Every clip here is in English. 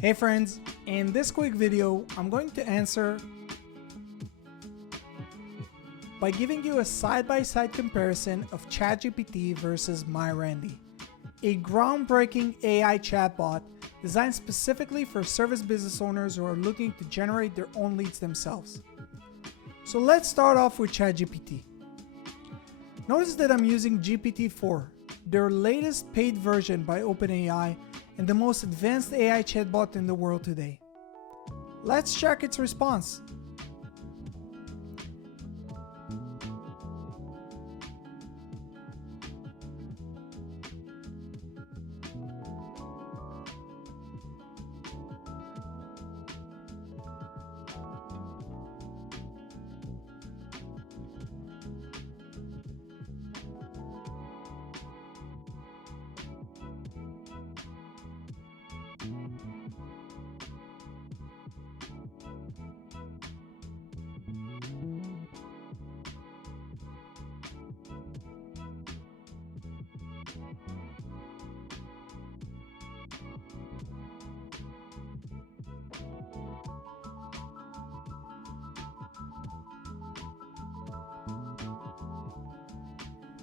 Hey friends, in this quick video, I'm going to answer by giving you a side-by-side comparison of ChatGPT versus MyRandy, a groundbreaking AI chatbot designed specifically for service business owners who are looking to generate their own leads themselves. So let's start off with ChatGPT. Notice that I'm using GPT-4, their latest paid version by OpenAI and the most advanced AI chatbot in the world today. Let's check its response.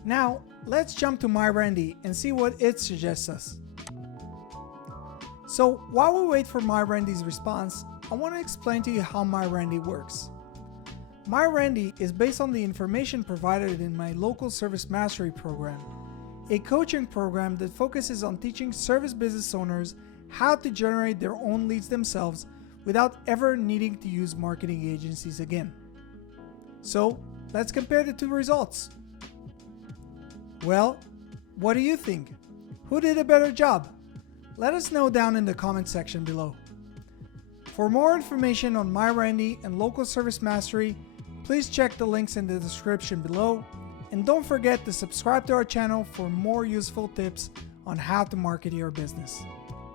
Now, let's jump to MyRandy and see what it suggests us. So, while we wait for MyRandy's response, I want to explain to you how MyRandy works. MyRandy is based on the information provided in my local service mastery program, a coaching program that focuses on teaching service business owners how to generate their own leads themselves without ever needing to use marketing agencies again. So, let's compare the two results. Well, what do you think? Who did a better job? Let us know down in the comment section below. For more information on MyRandy and Local Service Mastery, please check the links in the description below, and don't forget to subscribe to our channel for more useful tips on how to market your business.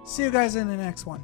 See you guys in the next one.